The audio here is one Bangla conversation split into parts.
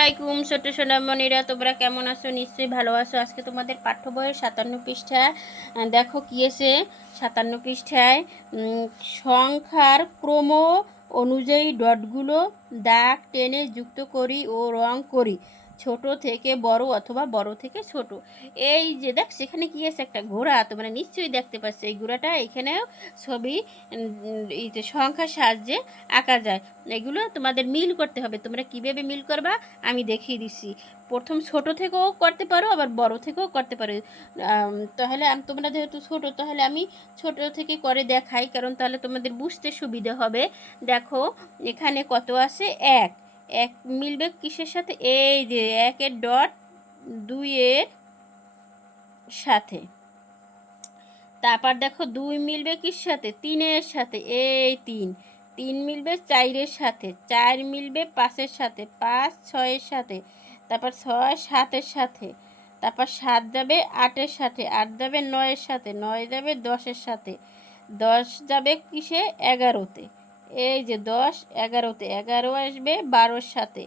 আসসালামাইকুম ছোট্ট সোনামণিরা, তোমরা কেমন আছো? নিশ্চয়ই ভালো আছো। আজকে তোমাদের পাঠ্য বইয়ের 57 পৃষ্ঠায় দেখো কি আছে। 57 পৃষ্ঠায় সংখ্যার ক্রম অনুযায়ী ডটগুলো দাগ টেনে যুক্ত করি ও রং করি, ছোট থেকে বড় অথবা বড় থেকে ছোট। এই যে দেখ, সেখানে কি আছে, একটা ঘোড়া। তোমরা নিশ্চয়ই দেখতে পাচ্ছ এই ঘোড়াটা। এখানেও ছবি এই যে সংখ্যার সাহায্যে আঁকা যায়। এগুলো তোমাদের মিল করতে হবে। তোমরা কীভাবে মিল করবা আমি দেখিয়ে দিচ্ছি। প্রথম ছোট থেকেও করতে পারো, আবার বড় থেকেও করতে পারো। তাহলে তোমরা যেহেতু ছোট, তাহলে আমি ছোট থেকে করে দেখাই, কারণ তাহলে তোমাদের বুঝতে সুবিধা হবে। দেখো এখানে কত আছে, এক। এক মিলবে কিসের সাথে? এই যে একের ডট দুইয়ের সাথে। তারপর দেখো দুই মিলবে কির সাথে? তিনের সাথে। এই তিন। তিন মিলবে চারের সাথে, চার মিলবে পাঁচের সাথে, পাঁচ ছয়ের সাথে, তারপর ছয় সাতের সাথে, তারপর সাত যাবে আটের সাথে, আট যাবে নয়ের সাথে, নয় যাবে দশের সাথে, দশ যাবে কিসে? এগারোতে। এই যে দশ এগারোতে, এগারো আসবে বারোর সাথে,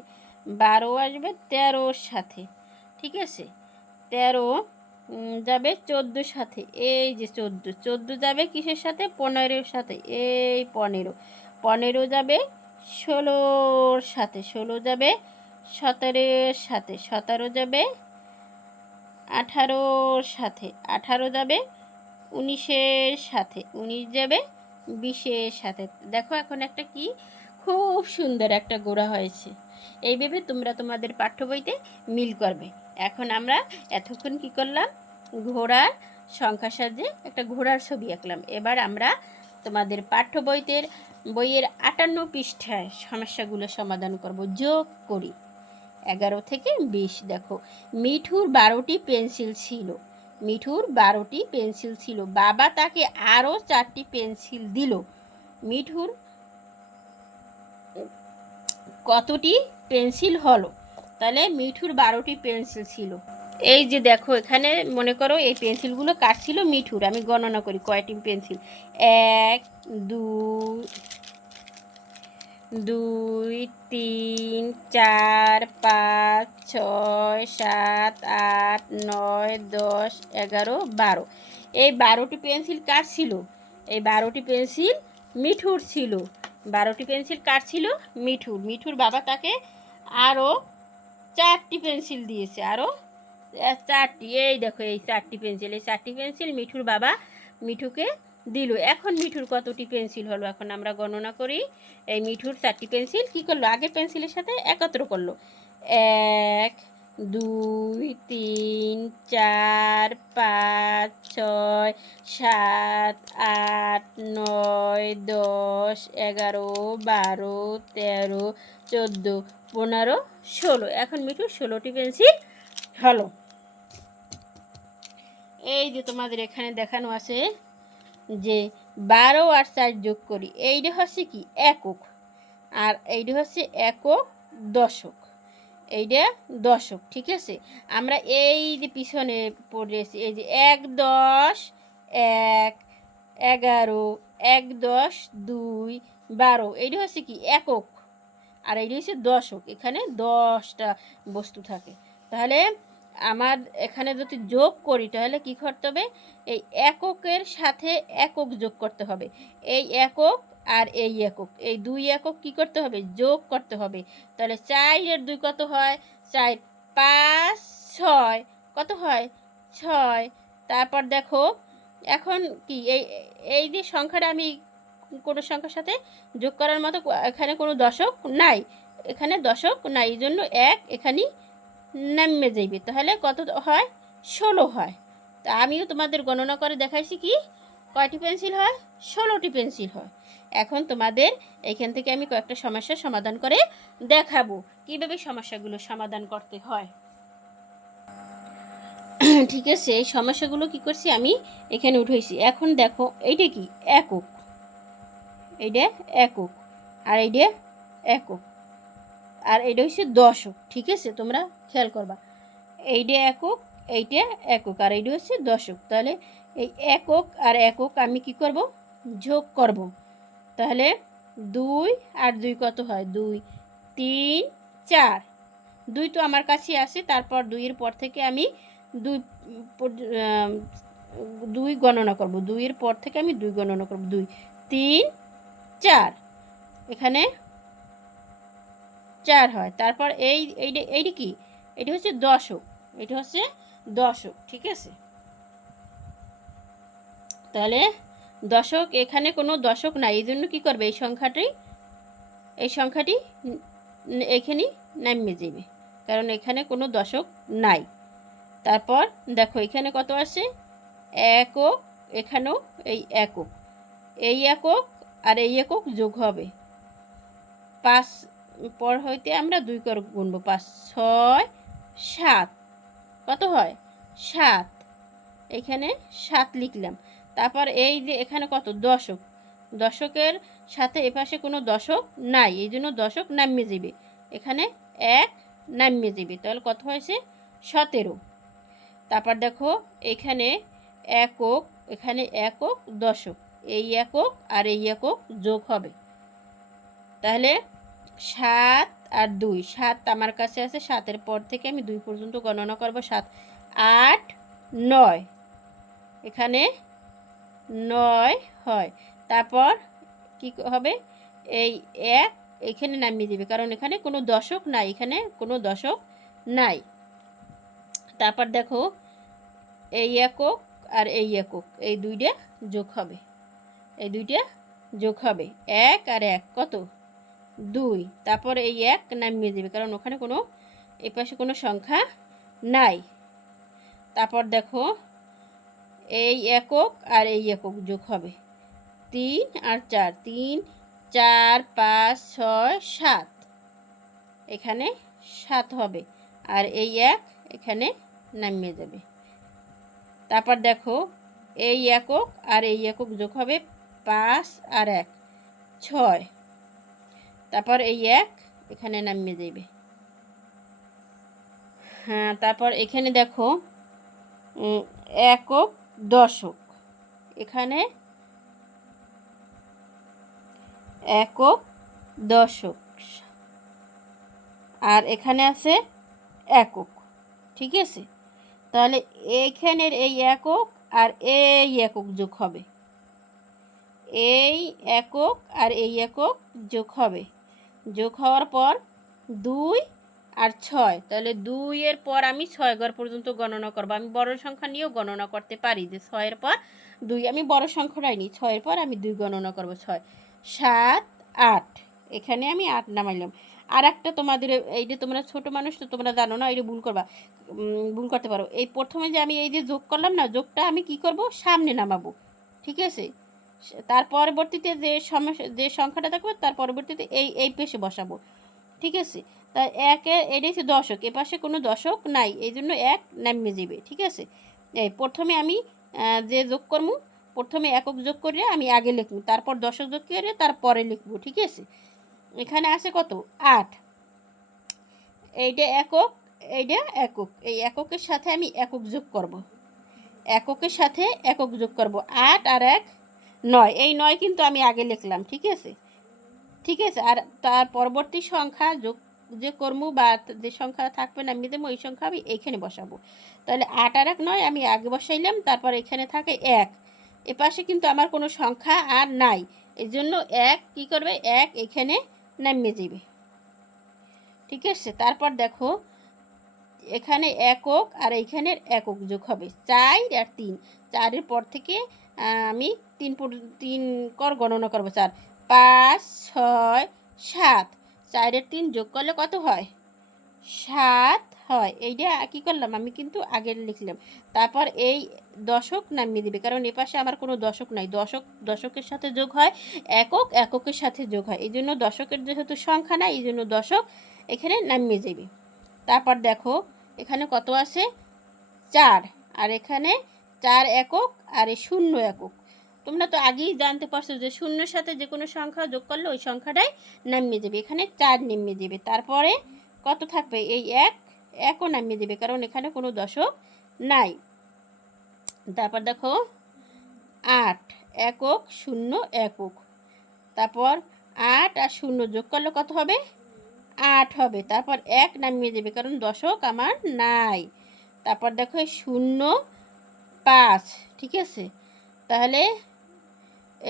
বারো আসবে তেরোর সাথে। ঠিক আছে, তেরো যাবে 14 সাথে। এই যে 14, 14 যাবে কিসের সাথে? 15-এর সাথে। এই 15, 15 যাবে 16-র সাথে, 16 যাবে 17-এর সাথে, 17 যাবে 18-র সাথে, 18 যাবে 19-এর সাথে, 19 যাবে 20-এর সাথে। দেখো এখন একটা কি খুব সুন্দর একটা গোড়া হয়েছে। এইভাবে তোমরা তোমাদের পাঠ্য বইতে মিল করবে। এখন আমরা এতক্ষণ কি করলাম? ঘোড়ার সংখ্যার সাহায্যে একটা ঘোড়ার ছবি আঁকলাম। এবার আমরা তোমাদের পাঠ্য বইয়ের 58 পৃষ্ঠায় সমস্যাগুলো সমাধান করব। যোগ করি 11 থেকে 20। দেখো, মিঠুর 12টি পেন্সিল ছিল। মিঠুর 12টি পেন্সিল ছিল। বাবা তাকে আরও 4টি পেন্সিল দিল। মিঠুর কতটি পেন্সিল হলো? তাহলে মিঠুর 12টি পেন্সিল ছিল। এই যে দেখো, এখানে মনে করো এই পেন্সিলগুলো কার ছিল? মিঠুর। আমি গণনা করি কয়টি পেন্সিল। 1 2 2 3 4 5 6 7 8 9 10 11 12। এই 12টি পেন্সিল কার ছিল? এই 12টি পেন্সিল মিঠুর ছিল। 12টি পেন্সিল কার ছিল? মিঠুর। মিঠুর বাবা তাকে আরও 4টি পেন্সিল দিয়েছে, আরও 4টি। এই দেখো এই 4টি পেন্সিল, এই 4টি পেন্সিল মিঠুর বাবা মিঠুকে দিল। এখন মিঠুর কতটি পেন্সিল হলো? এখন আমরা গণনা করি। এই মিঠুর 4টি পেন্সিল কী করলো? আগের পেন্সিলের সাথে একত্র করলো। 1 2 3 4 5 6 7 8 9 10 11 12 13 14 15 16। এখন মিঠুর 16টি পেন্সিল হলো। এই যে তোমাদের এখানে দেখানো আছে যে 12 আর 4 যোগ করি। এইটা হচ্ছে কি? একক। আর এইটা হচ্ছে একক দশক। এইটা দশক। ঠিক আছে, আমরা এই যে পিছনে পড়েছি, এই যে 1 10 1 11 1 10 2 12। এইটা হচ্ছে কি? একক। আর এইটা হচ্ছে দশক। এখানে 10টা বস্তু থাকে। তাহলে আমার এখানে যদি যোগ করি তাহলে কি করতে হবে? এই এককের সাথে একক যোগ করতে হবে। এই একক আর এই একক, এই 2 একক কি করতে হবে? যোগ করতে হবে। তাহলে 4 এর 2 কত হয়? 4 5 6 কত হয়? 6। তারপর দেখো এখন কি, এই যে সংখ্যাটা আমি কোনো সংখ্যার সাথে যোগ করার মতো এখানে কোনো দশক নাই। এখানে দশক নাই, এই জন্য এক এখানেই নামে যাইবে। তাহলে কত হয়? 16 হয়। তা আমিও তোমাদের গণনা করে দেখাইছি কি কয়টি পেন্সিল হয়? 16টি পেন্সিল হয়। এখন তোমাদের এইখান থেকে আমি কয়েকটা সমস্যার সমাধান করে দেখাবো কীভাবে সমস্যাগুলো সমাধান করতে হয়। ঠিক আছে, এই সমস্যাগুলো কি করছি আমি এখানে উঠেছি। এখন দেখো এইটা কি? একক। এইটা একক, আর এইটা একক, আর এইটা হচ্ছে দশক। ঠিক আছে, তোমরা খেয়াল করবা। এইটা একক, এইটা একক, আর এইটা হচ্ছে দশক। তাহলে এই একক আর একক আমি কি করব? যোগ করব। তাহলে 2 আর 2 কত হয়? 2 3 4। 2 তো আমার কাছে আছে, তারপর 2-এর পর থেকে আমি 2 2 গণনা করব, 2-এর পর থেকে আমি 2 গণনা করব, 2 3 4, এখানে 4 হয়। তারপর এইটা কি, এটা হচ্ছে দশক, এটা হচ্ছে দশক, ঠিক আছে। তাহলে দশক, এখানে কোনো দশক নাই, এই জন্য কী করবে, এই সংখ্যাটি এখানেই নামিয়ে যাবে, কারণ এখানে কোনো দশক নাই। তারপর দেখো এখানে কত আছে, একক, এখানেও এই একক, এই একক আর এই একক যোগ হবে, 5 পর হইতে আমরা 2 করে গুনবো, 5 6 7, কত হয় 7, এখানে 7 লিখলাম। তারপর এই যে এখানে কত দশক, দশকের সাথে এপাশে কোনো দশক নাই, এই জন্য দশক নামিয়ে যাবে, এখানে 1 নামিয়ে যাবে, তাহলে কত হয়েছে 17। তারপর দেখো এখানে একক, এখানে একক দশক, এই একক আর এই একক যোগ হবে, তাহলে 7 আর 2, 7 আমার কাছে আছে, 7-এর পর থেকে আমি 2 পর্যন্ত গণনা করব, 7 8 9, এখানে 9 হয়। তারপর কি হবে, এই 1 এখানে নামিয়ে দেবে, কারণ এখানে কোনো দশক নাই, এখানে কোনো দশক নাই। তারপর দেখো এই একক আর এই একক, এই 2টা যোগ হবে, এই 2টা যোগ হবে, 1 আর 1 কত 2, তারপর এই 1 নামিয়ে দেবে, কারণ ওখানে কোনো এপাশে কোনো সংখ্যা নাই। তারপর দেখো এই একক আর এই একক যোগ হবে, 3 আর 4, 3 4 5 6 7, এখানে 7 হবে, আর এই 1 এখানে নামিয়ে যাবে। তারপর দেখো এই একক আর এই একক যোগ হবে, 5 আর 1 6, তারপর এই 1 এখানে নামিয়ে যাবে। হ্যাঁ, তারপর এখানে দেখো একক দশক, এখানে একক দশক, আর এখানে আছে একক, ঠিক আছে। তাহলে এইখানের এই একক আর এই একক যোগ হবে, এই একক আর এই একক যোগ হবে, যোগ হওয়ার পর 2 আর 6, তাহলে 2-এর পর আমি 6 ঘর পর্যন্ত গণনা করব। আমি বড় সংখ্যা নিয়েও গণনা করতে পারি, যে 6-এর পর 2, আমি বড় সংখ্যাটাই নিই, 6-এর পর আমি 2 গণনা করব, 6 7 8, এখানে আমি 8 নামাইলাম। আর একটা তোমাদের, এই যে তোমরা ছোট মানুষ তো তোমরা জানো না, এটা ভুল করবা, ভুল করতে পারো। এই প্রথমে যে আমি এই যে যোগ করলাম না, যোগটা আমি কি করব, সামনে নামাবো, ঠিক আছে। তার পরবর্তীতে যে সংখ্যাটা থাকবে তার পরবর্তীতে এই পেশে বসাবো, ঠিক আছে। তা একে, এটা হচ্ছে দশক, এপাশে কোনো দশক নাই, এই জন্য 1 নামিয়ে যাবে, ঠিক আছে। এই প্রথমে আমি যে যোগ করবো, প্রথমে একক যোগ করে আমি আগে লিখবো, তারপর দশক যোগ করে তারপরে লিখবো, ঠিক আছে। এখানে আছে কত 8, এইটা একক, এইটা একক, এই এককের সাথে আমি একক যোগ করব, এককের সাথে একক যোগ করব, 8 আর 1 9, এই 9 কিন্তু আমি আগে লিখলাম, ঠিক আছে, ঠিক আছে। আর তার পরবর্তী সংখ্যা যোগ যে করবো বা যে সংখ্যা থাকবে না আমি দেবো, ওই সংখ্যা আমি এইখানে বসাবো। তাহলে 8 আর 1 9 আমি আগে বসাইলাম, তারপর এখানে থাকে 1, এপাশে কিন্তু আমার কোনো সংখ্যা আর নাই, এই জন্য 1 কী করবে, 1 এখানে নামিয়ে যাবে, ঠিক আছে। তারপর দেখো এখানে একক আর এইখানের একক যোগ হবে, 4 আর 3, 4-এর পর থেকে আমি 3 কর গণনা করবো, 4 5 6 7, 4-এর 3 যোগ করলে কত হয় 7 হয়, এইটা কী করলাম আমি কিন্তু আগে লিখলাম। তারপর এই দশক নামিয়ে দিবে, কারণ এপাশে আমার কোনো দশক নাই, দশকের সাথে যোগ হয়, একক এককের সাথে যোগ হয়, এই জন্য দশকের যেহেতু সংখ্যা নাই, এই জন্য দশক এখানে নামিয়ে যাবে। তারপর দেখো এখানে কত আছে 4, আর এখানে 4 একক আর 0 একক, তোমরা তো আগেই জানতে পারছো যে 0-এর সাথে যে কোনো সংখ্যা যোগ করলে ওই সংখ্যাটাই নামিয়ে যাবে, এখানে 4 নামিয়ে যাবে। তারপরে কত থাকবে, এই 1ও নামিয়ে দেবে, কারণ এখানে কোনো দশক নাই। তারপর দেখো 8 একক 0 একক, তারপর 8 আর 0 যোগ করলে কত হবে 8 হবে, তারপর 1 নামিয়ে দেবে কারণ দশক আমার নাই। তারপর দেখো এই 0 5, ঠিক আছে? তাহলে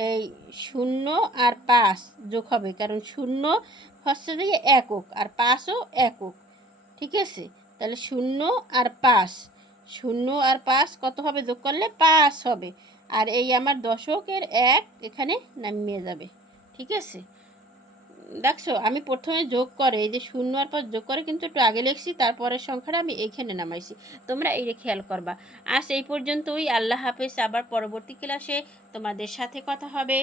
এই 0 আর 5 যোগ হবে, কারণ 0 হচ্ছে যে একক আর 5ও একক, ঠিক আছে? তাহলে 0 আর 5, 0 আর 5 কত হবে? যোগ করলে 5 হবে। আর এই আমার দশকের 1 এখানে নামিয়ে যাবে, ঠিক আছে? দেখছো আমি প্রথমে যোগ করে এই যে 0 আর 5 যোগ করে কিন্তু একটু আগে লিখছি, তারপরের সংখ্যাটা আমি এইখানে নামাইছি। তোমরা এই খেয়াল করবা। আজ এই পর্যন্তই। আল্লাহ হাফেজ। আবার পরবর্তী ক্লাসে তোমাদের সাথে কথা হবে।